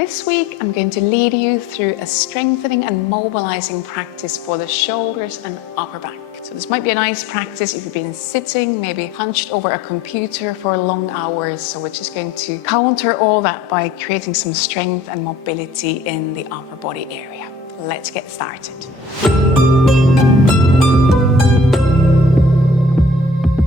This week, I'm going to lead you through a strengthening and mobilizing practice for the shoulders and upper back. So this might be a nice practice if you've been sitting, maybe hunched over a computer for long hours. So we're just going to counter all that by creating some strength and mobility in the upper body area. Let's get started.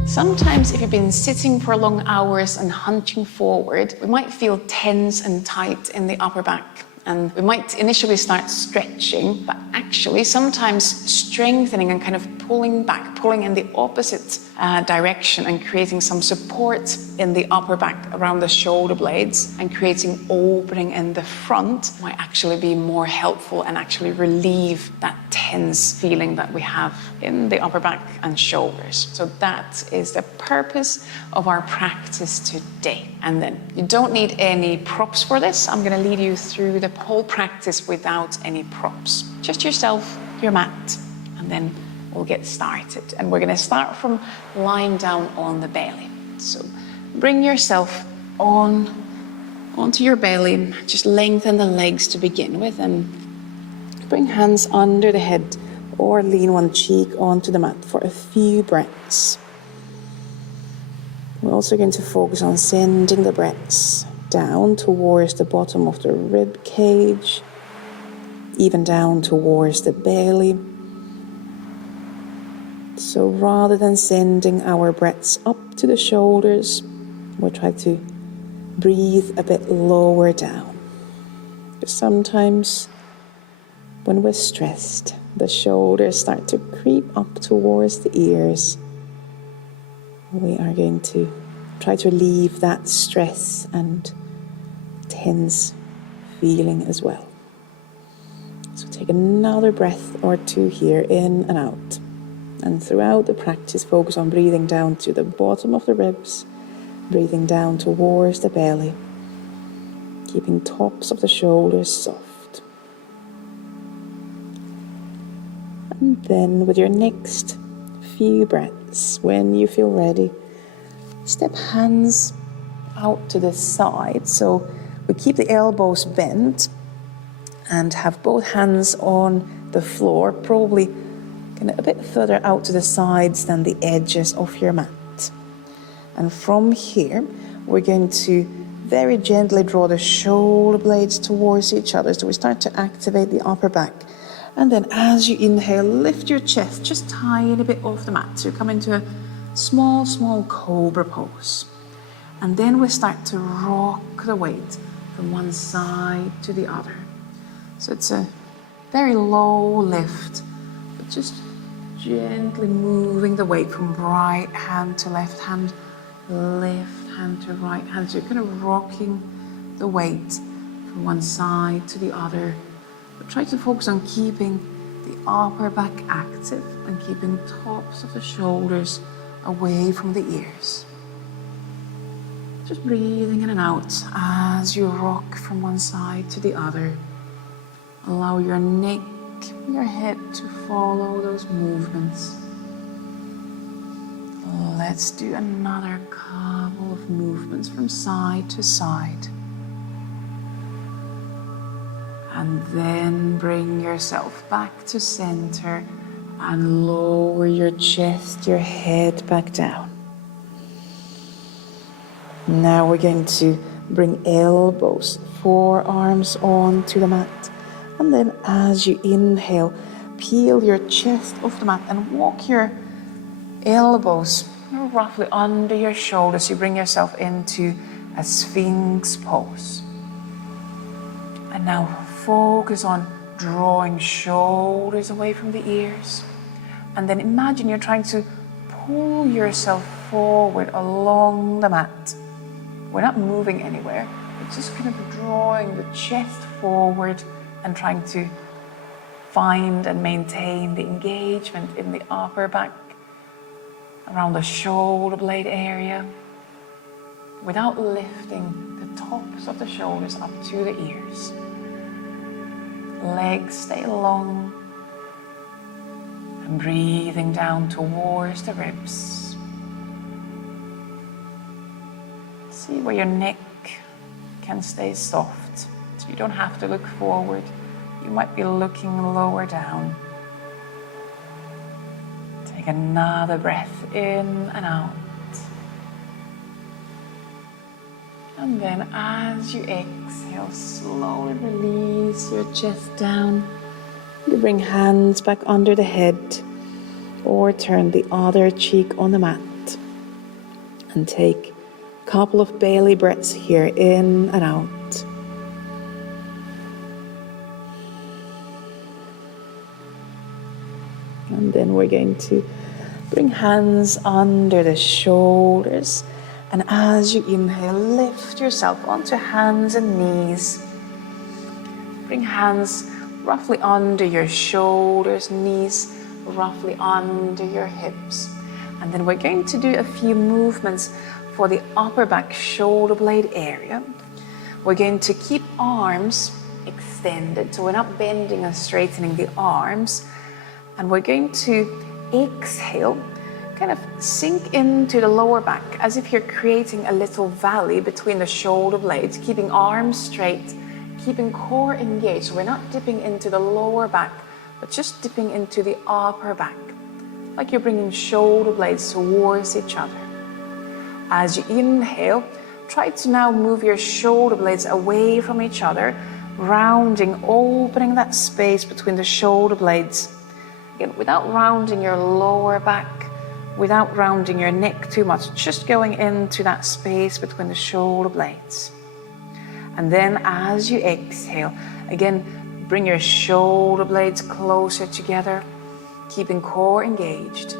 Sometimes if you've been sitting for long hours and hunching forward, we might feel tense and tight in the upper back. And we might initially start stretching, but actually sometimes strengthening and kind of pulling back, pulling in the opposite direction and creating some support in the upper back around the shoulder blades and creating opening in the front might actually be more helpful and actually relieve that tense feeling that we have in the upper back and shoulders. So that is the purpose of our practice today. And then you don't need any props for this. I'm going to lead you through the whole practice without any props. Just yourself, your mat, and then we'll get started. And we're going to start from lying down on the belly. So bring yourself onto your belly. Just lengthen the legs to begin with and bring hands under the head or lean one cheek onto the mat for a few breaths. We're also going to focus on sending the breaths down towards the bottom of the rib cage, even down towards the belly. So rather than sending our breaths up to the shoulders, we'll try to breathe a bit lower down. But sometimes when we're stressed, the shoulders start to creep up towards the ears. We are going to try to relieve that stress and tense feeling as well. So take another breath or two here, in and out. And throughout the practice, focus on breathing down to the bottom of the ribs, breathing down towards the belly, keeping tops of the shoulders soft. And then with your next few breaths, when you feel ready, step hands out to the side. So we keep the elbows bent and have both hands on the floor, probably kind of a bit further out to the sides than the edges of your mat. And from here, we're going to very gently draw the shoulder blades towards each other. So we start to activate the upper back. And then as you inhale, lift your chest just tiny bit off the mat. So you come into a small cobra pose. And then we start to rock the weight from one side to the other. So it's a very low lift, but just gently moving the weight from right hand to left hand to right hand. So you're kind of rocking the weight from one side to the other. But try to focus on keeping the upper back active and keeping tops of the shoulders away from the ears. Just breathing in and out as you rock from one side to the other. Allow your neck, your head to follow those movements. Let's do another couple of movements from side to side. And then bring yourself back to center and lower your chest, your head back down. Now we're going to bring elbows, forearms onto the mat. And then as you inhale, peel your chest off the mat and walk your elbows roughly under your shoulders. You bring yourself into a Sphinx pose. And now focus on drawing shoulders away from the ears. And then imagine you're trying to pull yourself forward along the mat. We're not moving anywhere. We're just kind of drawing the chest forward and trying to find and maintain the engagement in the upper back, around the shoulder blade area, without lifting the tops of the shoulders up to the ears. Legs stay long and breathing down towards the ribs. See where your neck can stay soft. So you don't have to look forward. You might be looking lower down. Take another breath in and out. And then as you exhale, slowly release your chest down. You bring hands back under the head or turn the other cheek on the mat. And take a couple of belly breaths here, in and out. And then we're going to bring hands under the shoulders. And as you inhale, lift yourself onto hands and knees. Bring hands roughly under your shoulders, knees roughly under your hips. And then we're going to do a few movements for the upper back shoulder blade area. We're going to keep arms extended, so we're not bending and straightening the arms. And we're going to exhale, kind of sink into the lower back as if you're creating a little valley between the shoulder blades, keeping arms straight, keeping core engaged. So we're not dipping into the lower back, but just dipping into the upper back, like you're bringing shoulder blades towards each other. As you inhale, try to now move your shoulder blades away from each other, rounding, opening that space between the shoulder blades. Again, without rounding your lower back, without rounding your neck too much, just going into that space between the shoulder blades. And then as you exhale, again, bring your shoulder blades closer together, keeping core engaged.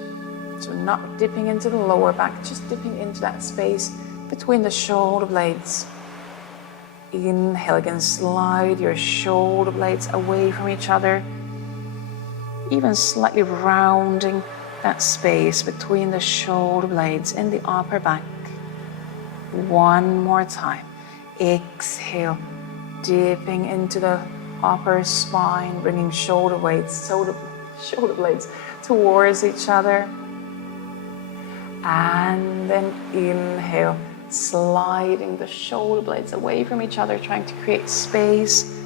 So not dipping into the lower back, just dipping into that space between the shoulder blades. Inhale again, slide your shoulder blades away from each other, even slightly rounding that space between the shoulder blades and the upper back. One more time. Exhale, dipping into the upper spine, bringing shoulder blades towards each other. And then inhale, sliding the shoulder blades away from each other, trying to create space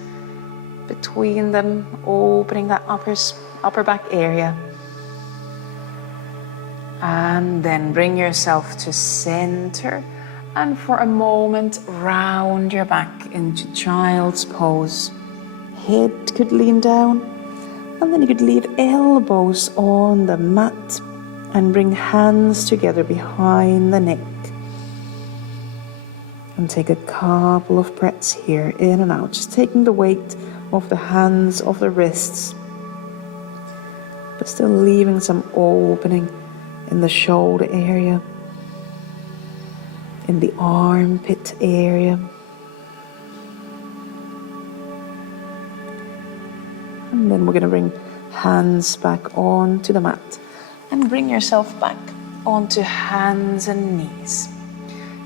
between them, opening that upper back area. And then bring yourself to center, and for a moment round your back into child's pose. Head could lean down, and then you could leave elbows on the mat and bring hands together behind the neck. And take a couple of breaths here, in and out, just taking the weight of the hands, of the wrists, but still leaving some opening in the shoulder area, in the armpit area. And then we're going to bring hands back onto the mat and bring yourself back onto hands and knees.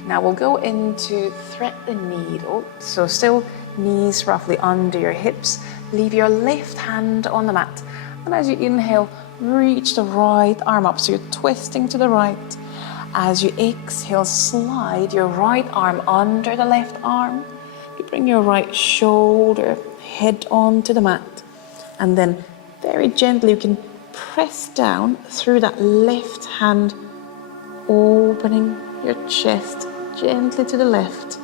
Now we'll go into thread the needle, so still knees roughly under your hips. Leave your left hand on the mat, and as you inhale, reach the right arm up, so you're twisting to the right. As you exhale, slide your right arm under the left arm. You bring your right shoulder, head onto the mat, and then very gently you can press down through that left hand, opening your chest gently to the left.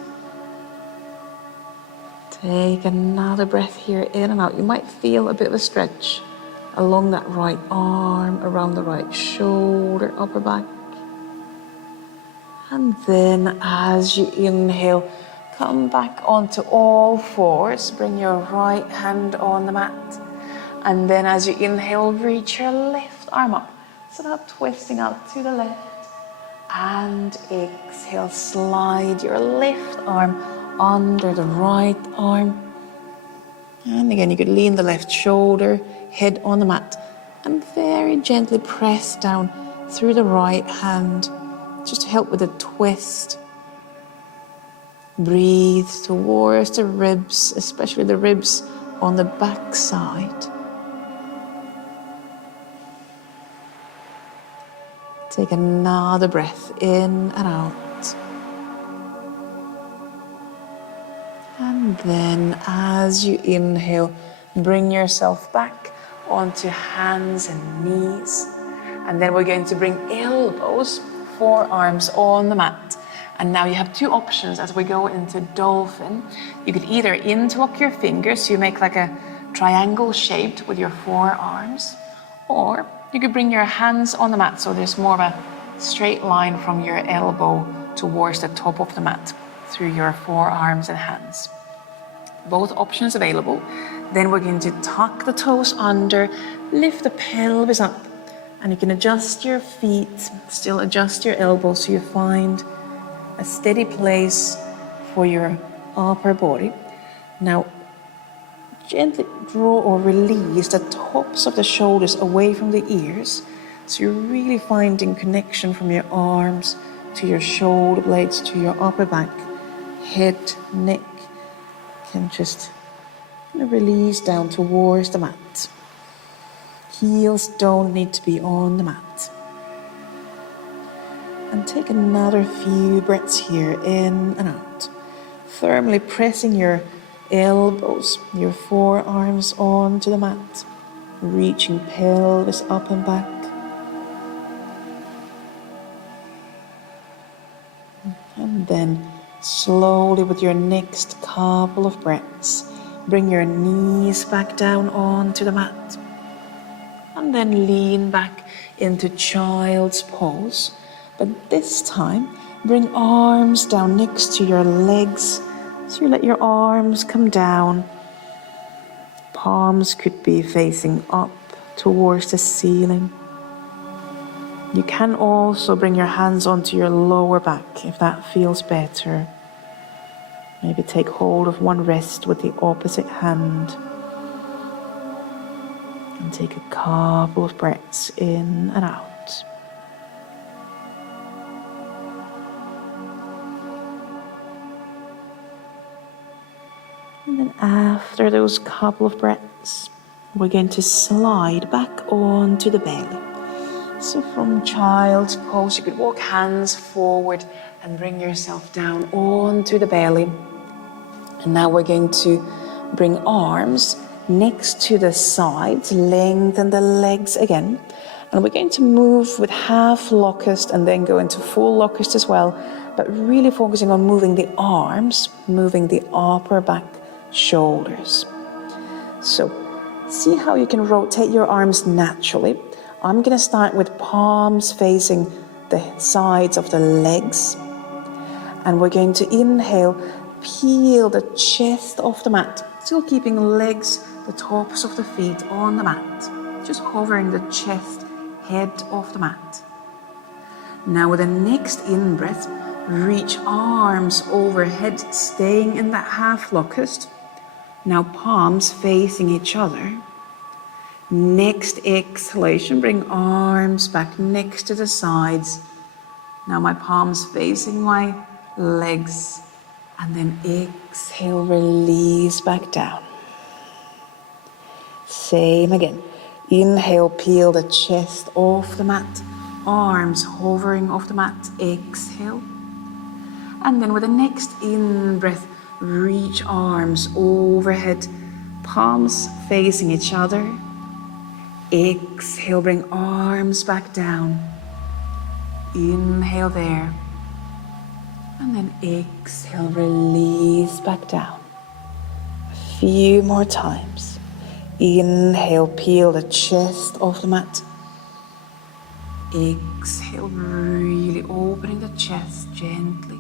Take another breath here, in and out. You might feel a bit of a stretch along that right arm, around the right shoulder, upper back. And then as you inhale, come back onto all fours. Bring your right hand on the mat. And then as you inhale, reach your left arm up. So now twisting out to the left. And exhale, slide your left arm under the right arm. And again, you could lean the left shoulder, head on the mat, and very gently press down through the right hand, just to help with the twist. Breathe towards the ribs, especially the ribs on the back side. Take another breath in and out. And Then as you inhale, bring yourself back onto hands and knees. And then we're going to bring elbows, forearms on the mat. And now you have two options as we go into dolphin. You could either interlock your fingers, so you make like a triangle shaped with your forearms, or you could bring your hands on the mat so there's more of a straight line from your elbow towards the top of the mat through your forearms and hands. Both options available. Then we're going to tuck the toes under, lift the pelvis up, and you can adjust your feet, still adjust your elbows so you find a steady place for your upper body. Now, gently draw or release the tops of the shoulders away from the ears, so you're really finding connection from your arms to your shoulder blades, to your upper back, head, neck. Can just release down towards the mat. Heels don't need to be on the mat. And take another few breaths here, in and out. Firmly pressing your elbows, your forearms onto the mat. Reaching pelvis up and back. And then slowly with your next couple of breaths, bring your knees back down onto the mat. And then lean back into child's pose. But this time, bring arms down next to your legs. So you let your arms come down. Palms could be facing up towards the ceiling. You can also bring your hands onto your lower back if that feels better. Maybe take hold of one wrist with the opposite hand. And take a couple of breaths in and out. And then after those couple of breaths, we're going to slide back onto the belly. So from child's pose, you could walk hands forward and bring yourself down onto the belly. And now we're going to bring arms next to the sides, lengthen the legs again. And we're going to move with half locust and then go into full locust as well, but really focusing on moving the arms, moving the upper back shoulders. So see how you can rotate your arms naturally. I'm going to start with palms facing the sides of the legs. And we're going to inhale, peel the chest off the mat, still keeping legs, the tops of the feet on the mat, just hovering the chest, head off the mat. Now with the next in-breath, reach arms overhead, staying in that half locust. Now palms facing each other. Next exhalation, bring arms back next to the sides. Now my palms facing my legs. And then exhale, release back down. Same again. Inhale, peel the chest off the mat. Arms hovering off the mat. Exhale. And then with the next in-breath, reach arms overhead. Palms facing each other. Exhale, bring arms back down. Inhale there. And then exhale, release back down. A few more times. Inhale, peel the chest off the mat. Exhale, really opening the chest gently.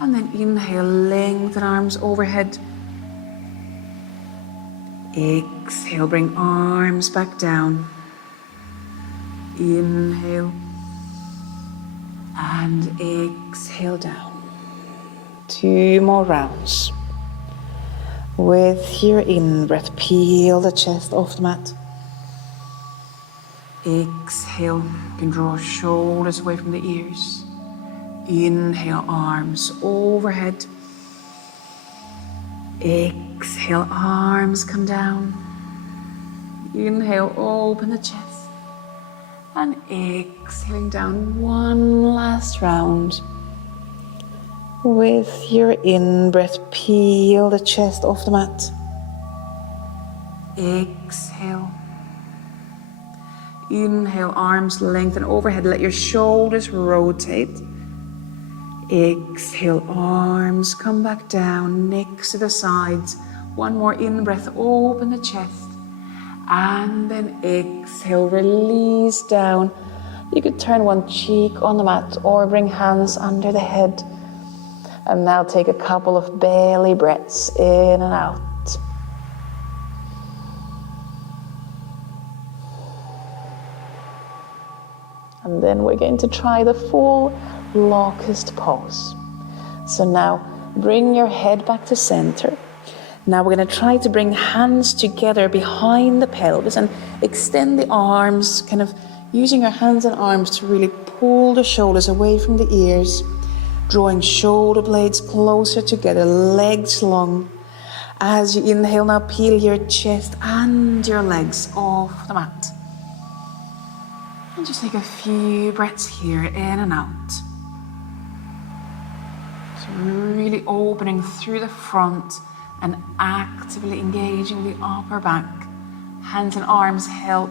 And then inhale, lengthen arms overhead. Exhale, bring arms back down. Inhale. And exhale down. 2 more rounds. With your in-breath, peel the chest off the mat. Exhale, you can draw shoulders away from the ears. Inhale, arms overhead. Exhale, arms come down. Inhale, open the chest. And exhaling down, one last round. With your in-breath, peel the chest off the mat. Exhale. Inhale, arms lengthen overhead. Let your shoulders rotate. Exhale, arms come back down, next to the sides. One more in-breath, open the chest. And then exhale, release down. You could turn one cheek on the mat or bring hands under the head. And now take a couple of belly breaths in and out. And then we're going to try the full locust pose. So now bring your head back to center. Now we're going to try to bring hands together behind the pelvis and extend the arms, kind of using your hands and arms to really pull the shoulders away from the ears, drawing shoulder blades closer together, legs long. As you inhale, now peel your chest and your legs off the mat. And just take a few breaths here, in and out. So really opening through the front and actively engaging the upper back. Hands and arms help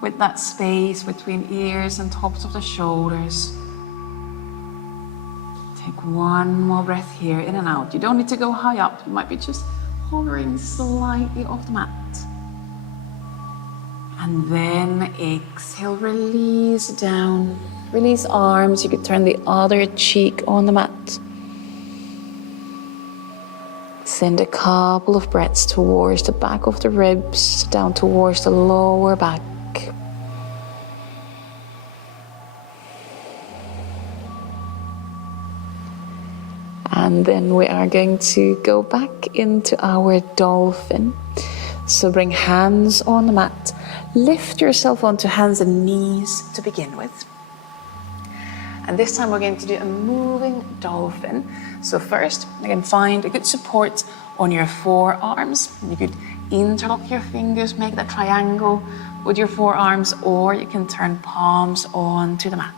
with that space between ears and tops of the shoulders. Take one more breath here, in and out. You don't need to go high up. You might be just hovering slightly off the mat. And then exhale, release down. Release arms. You could turn the other cheek on the mat. Send a couple of breaths towards the back of the ribs, down towards the lower back. And then we are going to go back into our dolphin. So bring hands on the mat. Lift yourself onto hands and knees to begin with. And this time we're going to do a moving dolphin. So first, you can find a good support on your forearms. You could interlock your fingers, make that triangle with your forearms, or you can turn palms onto the mat.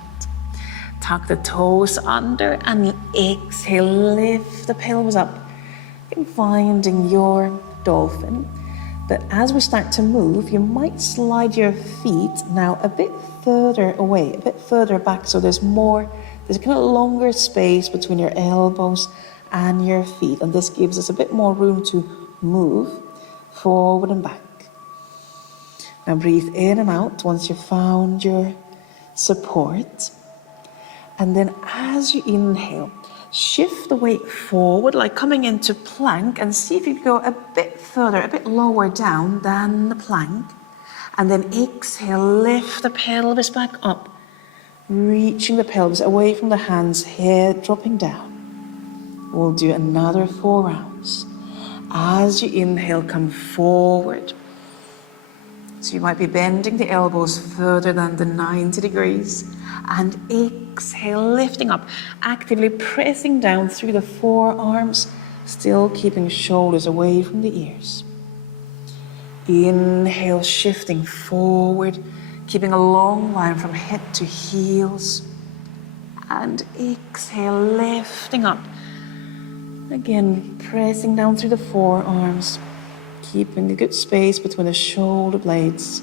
Tuck the toes under and exhale, lift the pelvis up. And finding your dolphin. But as we start to move, you might slide your feet now a bit further away, a bit further back, so there's a kind of longer space between your elbows and your feet, and this gives us a bit more room to move forward and back. Now breathe in and out once you've found your support. And then as you inhale, shift the weight forward, like coming into plank, and see if you can go a bit further, a bit lower down than the plank. And then exhale, lift the pelvis back up, reaching the pelvis away from the hands, head dropping down. We'll do another 4 rounds. As you inhale, come forward. So you might be bending the elbows further than the 90 degrees. And exhale, lifting up, actively pressing down through the forearms, still keeping shoulders away from the ears. Inhale, shifting forward, keeping a long line from head to heels. And exhale, lifting up. Again, pressing down through the forearms, keeping a good space between the shoulder blades.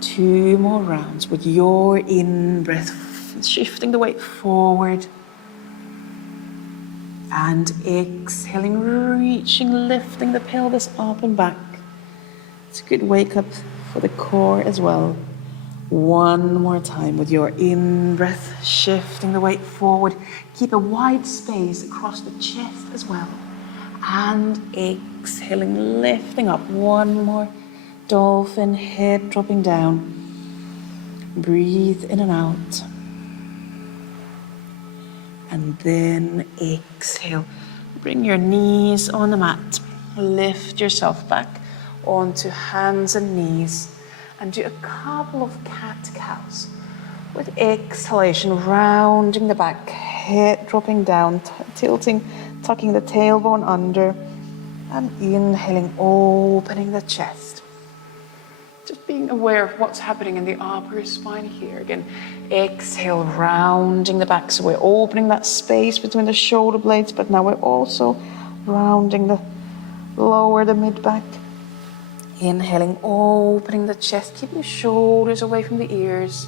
2 more rounds with your in-breath, shifting the weight forward. And exhaling, reaching, lifting the pelvis up and back. It's a good wake up for the core as well. 1 more time with your in-breath, shifting the weight forward. Keep a wide space across the chest as well. And exhaling, lifting up. 1 more dolphin, head dropping down. Breathe in and out. And then exhale. Bring your knees on the mat. Lift yourself back onto hands and knees. And do a couple of cat-cows. With exhalation, rounding the back, head dropping down, tilting, tucking the tailbone under. And inhaling, opening the chest. Just being aware of what's happening in the upper spine here. Again, exhale, rounding the back. So we're opening that space between the shoulder blades, but now we're also rounding the lower, the mid-back. Inhaling, opening the chest. Keep your shoulders away from the ears.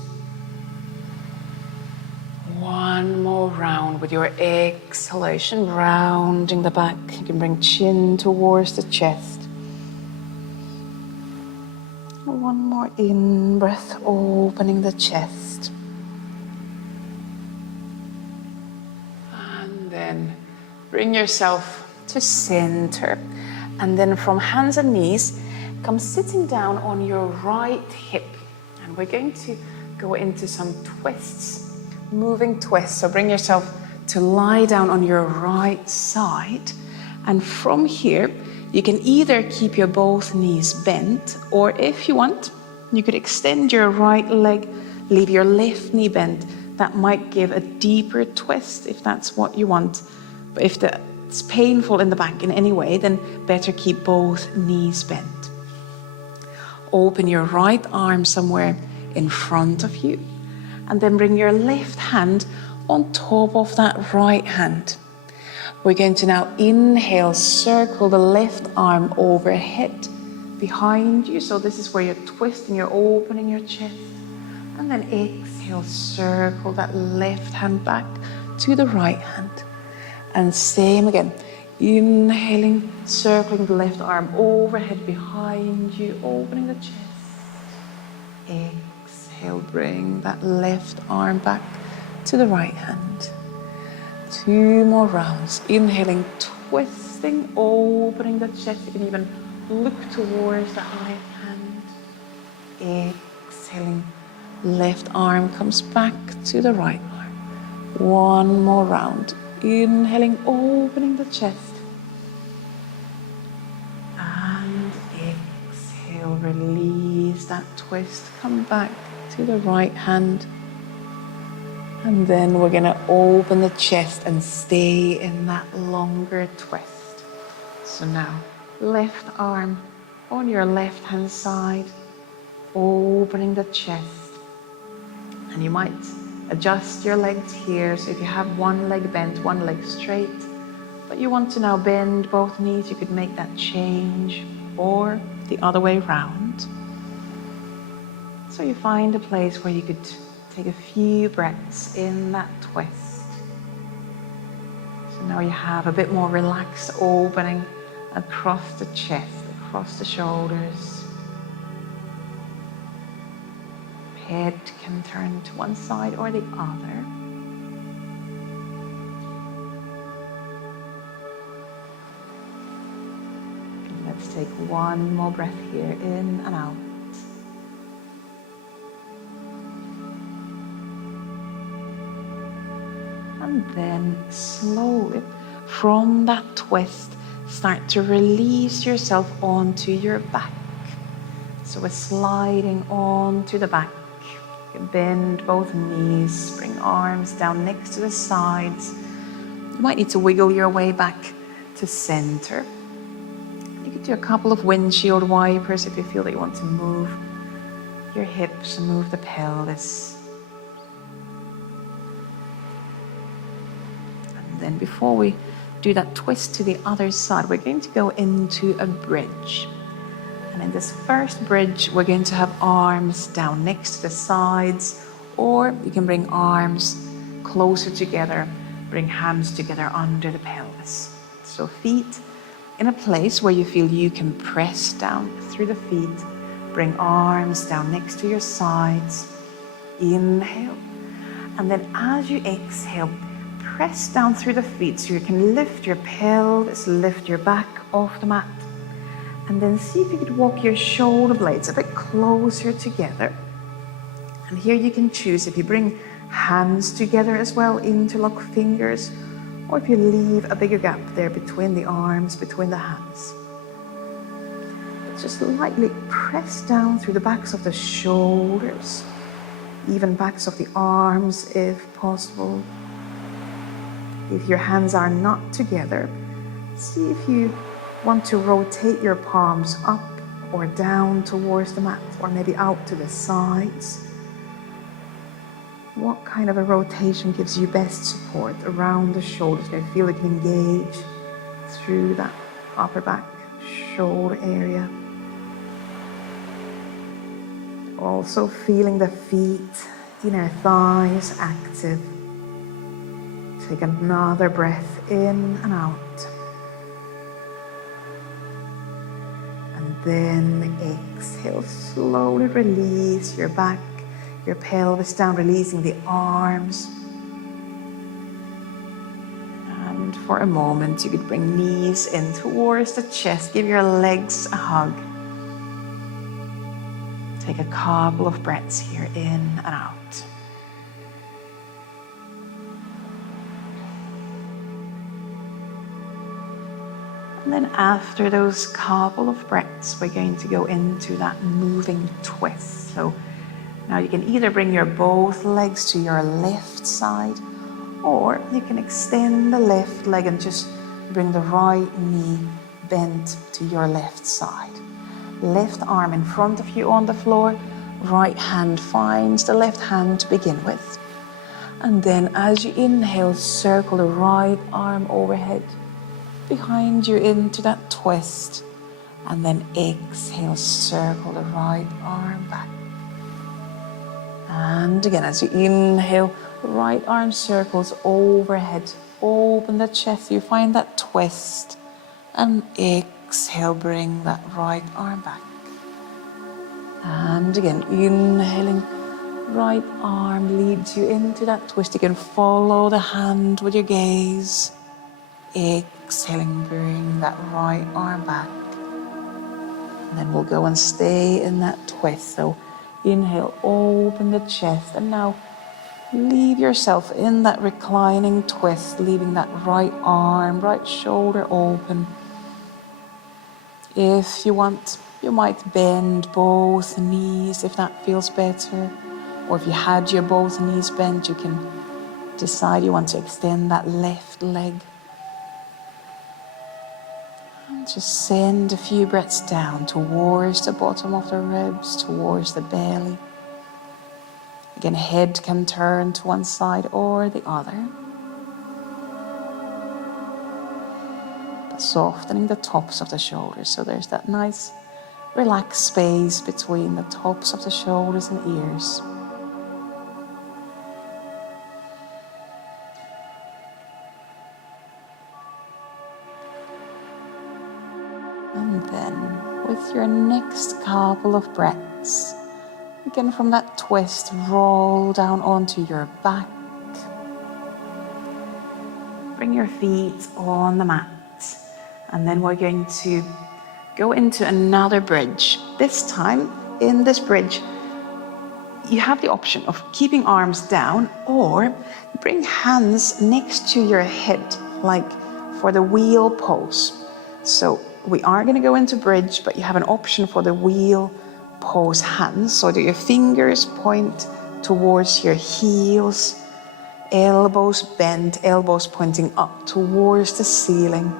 One more round with your exhalation, rounding the back. You can bring chin towards the chest. One more in-breath, opening the chest. And then bring yourself to center. And then from hands and knees, come sitting down on your right hip. And we're going to go into some twists, moving twists. So bring yourself to lie down on your right side. And from here, you can either keep your both knees bent, or if you want, you could extend your right leg, leave your left knee bent. That might give a deeper twist if that's what you want. But if it's painful in the back in any way, then better keep both knees bent. Open your right arm somewhere in front of you, and then bring your left hand on top of that right hand. We're going to now inhale, circle the left arm overhead behind you. So this is where you're twisting, you're opening your chest. And then exhale, circle that left hand back to the right hand. And same again, inhaling, circling the left arm overhead behind you, opening the chest. Exhale, bring that left arm back to the right hand. 2 more rounds. Inhaling, twisting, opening the chest. You can even look towards the right hand. Exhaling, left arm comes back to the right arm. 1 more round. Inhaling, opening the chest. And exhale, release that twist. Come back to the right hand. And then we're going to open the chest and stay in that longer twist. So now, left arm on your left hand side, opening the chest. And you might adjust your legs here. So if you have one leg bent, one leg straight, but you want to now bend both knees, you could make that change, or the other way round. So you find a place where you could take a few breaths in that twist. So now you have a bit more relaxed opening across the chest, across the shoulders. Head can turn to one side or the other. Let's take one more breath here, in and out. And then slowly, from that twist, start to release yourself onto your back. So we're sliding onto the back. You can bend both knees, bring arms down next to the sides. You might need to wiggle your way back to center. You could do a couple of windshield wipers if you feel that you want to move your hips and move the pelvis. Then before we do that twist to the other side, we're going to go into a bridge. And in this first bridge, we're going to have arms down next to the sides, or you can bring arms closer together, bring hands together under the pelvis. So feet in a place where you feel you can press down through the feet. Bring arms down next to your sides. Inhale. And then as you exhale, press down through the feet so you can lift your pelvis, lift your back off the mat. And then see if you could walk your shoulder blades a bit closer together. And here you can choose if you bring hands together as well, interlock fingers, or if you leave a bigger gap there between the arms, between the hands. But just lightly press down through the backs of the shoulders, even backs of the arms if possible. If your hands are not together, see if you want to rotate your palms up or down towards the mat, or maybe out to the sides. What kind of a rotation gives you best support around the shoulders? I feel you can engage through that upper back shoulder area. Also feeling the feet, inner thighs active. Take another breath in and out. And then exhale, slowly release your back, your pelvis down, releasing the arms. And for a moment, you could bring knees in towards the chest. Give your legs a hug. Take a couple of breaths here, in and out. And then after those couple of breaths, we're going to go into that moving twist. So now you can either bring your both legs to your left side, or you can extend the left leg and just bring the right knee bent to your left side. Left arm in front of you on the floor, right hand finds the left hand to begin with. And then as you inhale, circle the right arm overhead, behind you into that twist, and then exhale, circle the right arm back. And again, as you inhale, right arm circles overhead, open the chest, you find that twist, and exhale, bring that right arm back. And again, inhaling, right arm leads you into that twist. You can follow the hand with your gaze. Exhaling, bring that right arm back. And then we'll go and stay in that twist. So inhale, open the chest, and now leave yourself in that reclining twist, leaving that right arm, right shoulder open. If you want, you might bend both knees if that feels better. Or if you had your both knees bent, you can decide you want to extend that left leg. Just send a few breaths down towards the bottom of the ribs, towards the belly. Again, head can turn to one side or the other. But softening the tops of the shoulders, so there's that nice relaxed space between the tops of the shoulders and ears. And then with your next couple of breaths, again from that twist, roll down onto your back. Bring your feet on the mat. And then we're going to go into another bridge. This time, in this bridge, you have the option of keeping arms down or bring hands next to your head, like for the wheel pose. So we are going to go into bridge, but you have an option for the wheel pose hands, so that your fingers point towards your heels, elbows bent, elbows pointing up towards the ceiling.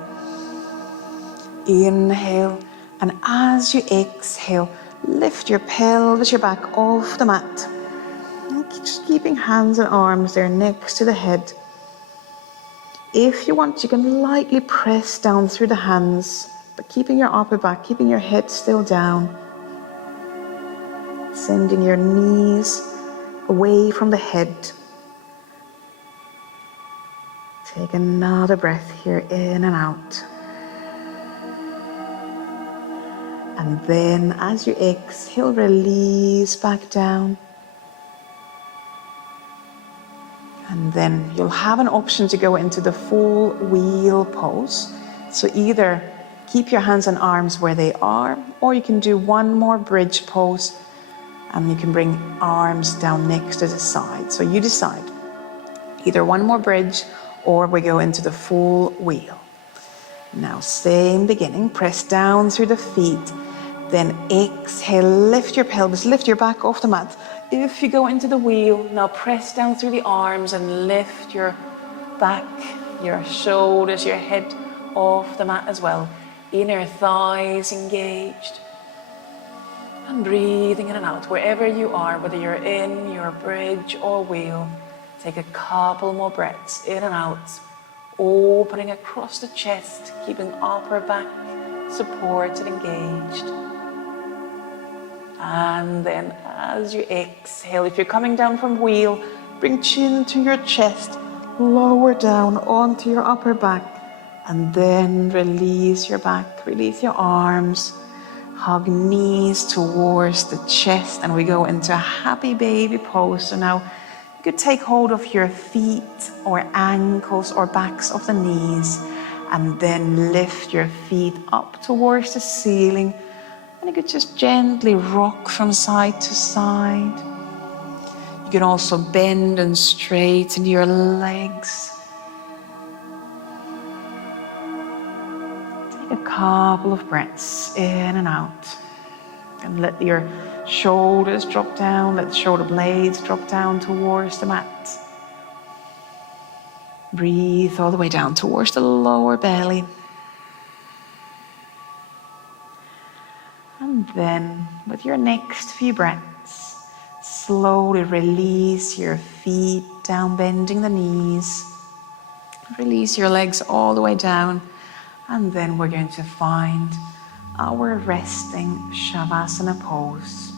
Inhale, and as you exhale, lift your pelvis, your back off the mat. And just keeping hands and arms there next to the head. If you want, you can lightly press down through the hands, but keeping your upper back, keeping your head still down. Sending your knees away from the head. Take another breath here, in and out. And then as you exhale, release back down. And then you'll have an option to go into the full wheel pose. So either keep your hands and arms where they are, or you can do one more bridge pose and you can bring arms down next to the side. So you decide. Either one more bridge or we go into the full wheel. Now same beginning, press down through the feet. Then exhale, lift your pelvis, lift your back off the mat. If you go into the wheel, now press down through the arms and lift your back, your shoulders, your head off the mat as well. Inner thighs engaged. And breathing in and out, wherever you are, whether you're in your bridge or wheel, take a couple more breaths in and out, opening across the chest, keeping upper back supported, engaged. And then as you exhale, if you're coming down from wheel, bring chin to your chest, lower down onto your upper back, and then release your back, release your arms. Hug knees towards the chest, and we go into a happy baby pose. So now you could take hold of your feet or ankles or backs of the knees, and then lift your feet up towards the ceiling. And you could just gently rock from side to side. You can also bend and straighten your legs. A couple of breaths in and out, and let your shoulders drop down, let the shoulder blades drop down towards the mat. Breathe all the way down towards the lower belly. And then with your next few breaths, slowly release your feet down, bending the knees. Release your legs all the way down. And then we're going to find our resting Shavasana pose.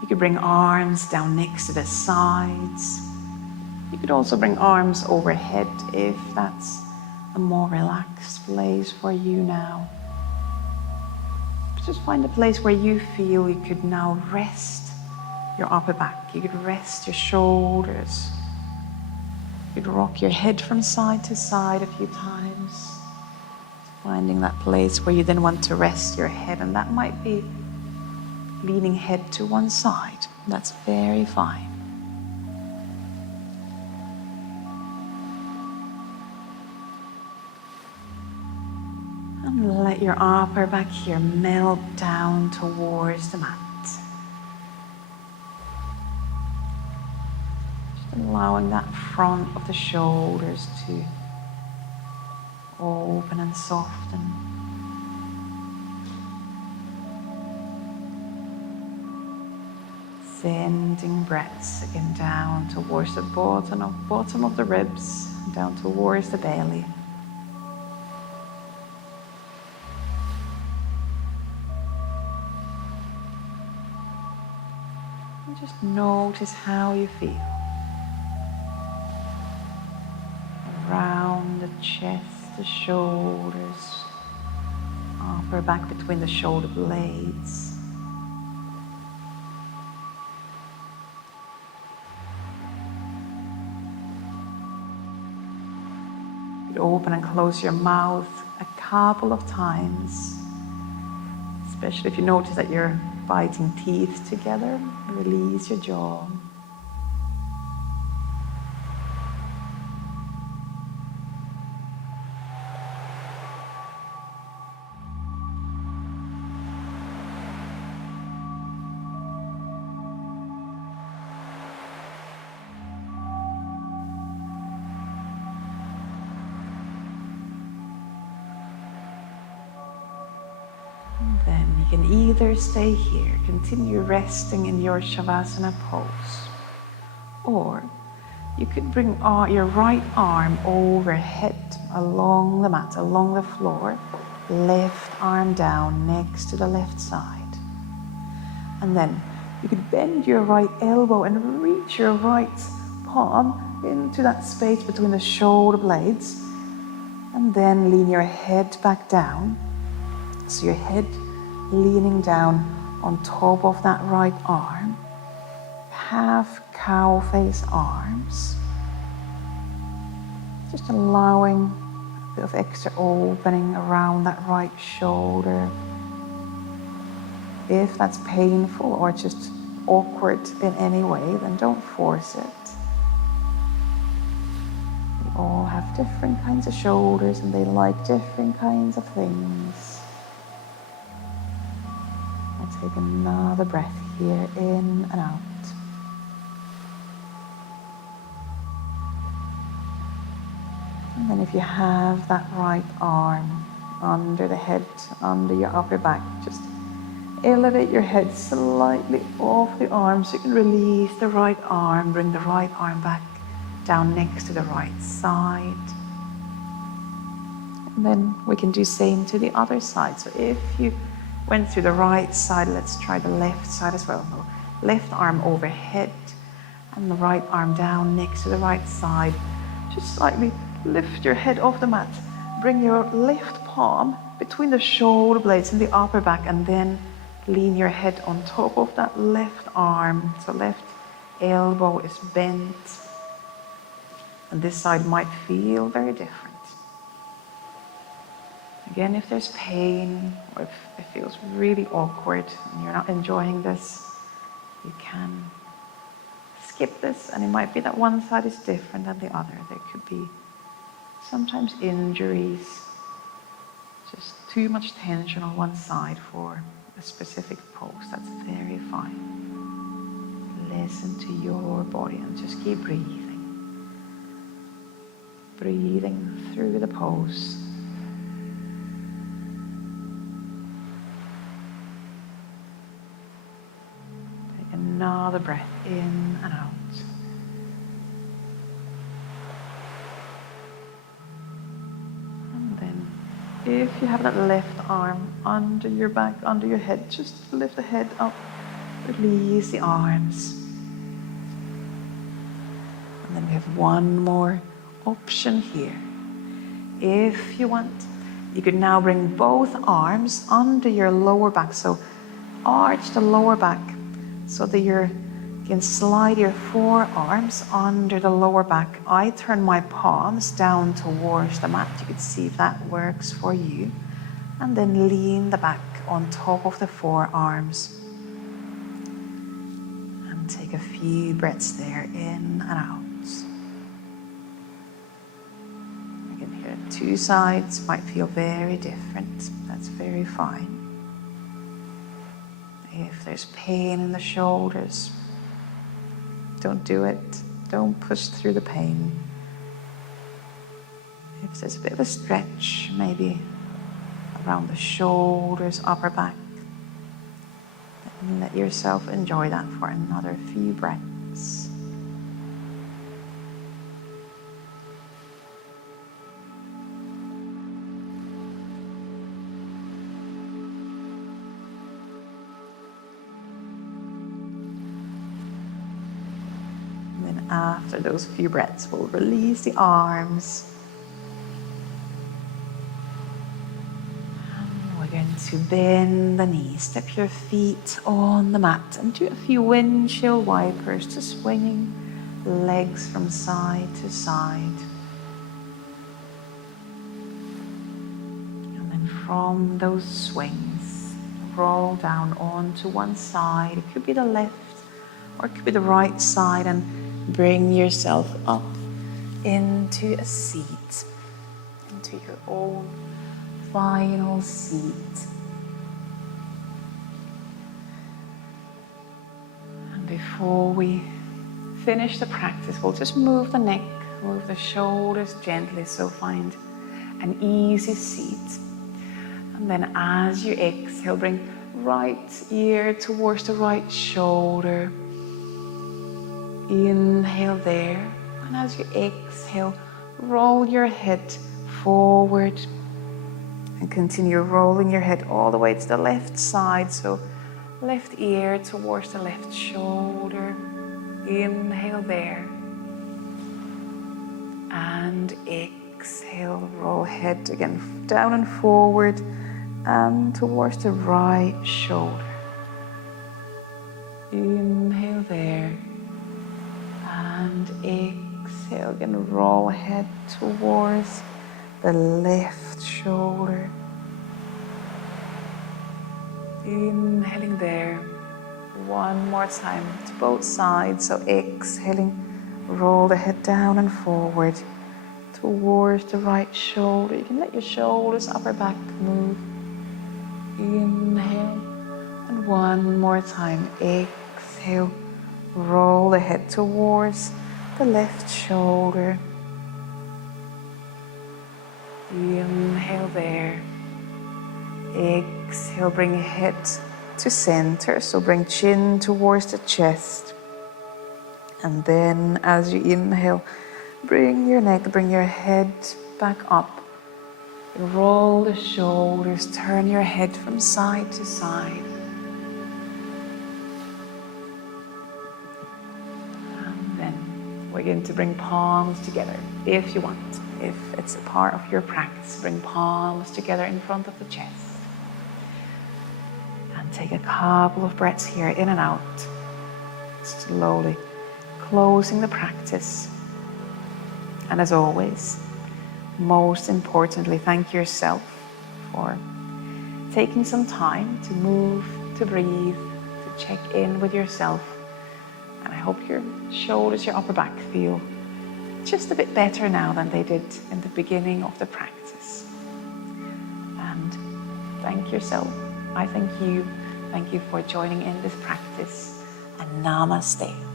You could bring arms down next to the sides. You could also bring arms overhead if that's a more relaxed place for you now. Just find a place where you feel you could now rest your upper back. You could rest your shoulders. You could rock your head from side to side a few times, finding that place where you then want to rest your head, and that might be leaning head to one side. That's very fine. And let your upper back here melt down towards the mat. Allowing that front of the shoulders to open and soften. Sending breaths again down towards the bottom of the ribs, down towards the belly. And just notice how you feel. Around the chest, the shoulders, upper back between the shoulder blades. You could open and close your mouth a couple of times, especially if you notice that you're biting teeth together. Release your jaw. Then you can either stay here, continue resting in your Shavasana pose, or you could bring your right arm overhead along the mat, along the floor, left arm down next to the left side. And then you could bend your right elbow and reach your right palm into that space between the shoulder blades, and then lean your head back down. So your head leaning down on top of that right arm. Half cow face arms. Just allowing a bit of extra opening around that right shoulder. If that's painful or just awkward in any way, then don't force it. We all have different kinds of shoulders and they like different kinds of things. Take another breath here, in and out. And then if you have that right arm under the head, under your upper back. Just elevate your head slightly off the arm so you can release the right arm, bring the right arm back down next to the right side. And then we can do same to the other side. So if you went through the right side, let's try the left side as well. So left arm overhead and the right arm down next to the right side. Just slightly lift your head off the mat. Bring your left palm between the shoulder blades and the upper back, and then lean your head on top of that left arm. So left elbow is bent. And this side might feel very different. Again, if there's pain or if it feels really awkward and you're not enjoying this, you can skip this, and it might be that one side is different than the other. There could be sometimes injuries, just too much tension on one side for a specific pose. That's very fine. Listen to your body and just keep breathing. Breathing through the pose. Take another breath in and out. And then, if you have that left arm under your back, under your head, just lift the head up, release the arms. And then we have one more option here. If you want, you could now bring both arms under your lower back. So arch the lower back so that you can slide your forearms under the lower back. I turn my palms down towards the mat. You can see if that works for you. And then lean the back on top of the forearms. And take a few breaths there, in and out. Two sides might feel very different. That's very fine. If there's pain in the shoulders, don't do it. Don't push through the pain. If there's a bit of a stretch, maybe around the shoulders, upper back, then let yourself enjoy that for another few breaths. After those few breaths, we'll release the arms. And we're going to bend the knees, step your feet on the mat, and do a few windshield wipers, just swinging legs from side to side. And then from those swings, roll down onto one side. It could be the left or it could be the right side, and bring yourself up into a seat, into your own final seat. And before we finish the practice, we'll just move the neck, move the shoulders gently, so find an easy seat. And then as you exhale, bring right ear towards the right shoulder. Inhale there, and as you exhale, roll your head forward and continue rolling your head all the way to the left side. So left ear towards the left shoulder. Inhale there, and exhale, roll head again down and forward and towards the right shoulder. Inhale there. And exhale, again, roll head towards the left shoulder. Inhaling there. One more time to both sides. So exhaling, roll the head down and forward towards the right shoulder. You can let your shoulders, upper back move. Inhale. And one more time. Exhale. Roll the head towards the left shoulder. Inhale there. exhale, bring head to center. So bring chin towards the chest. And then as you inhale, bring your neck, bring your head back up. Roll the shoulders, turn your head from side to side. And then we're going to bring palms together if you want. If it's a part of your practice, bring palms together in front of the chest. And take a couple of breaths here, in and out. Slowly closing the practice. And as always, most importantly, thank yourself for taking some time to move, to breathe, to check in with yourself. And I hope your shoulders, your upper back feel just a bit better now than they did in the beginning of the practice. And thank yourself. I thank you. Thank you for joining in this practice. And namaste.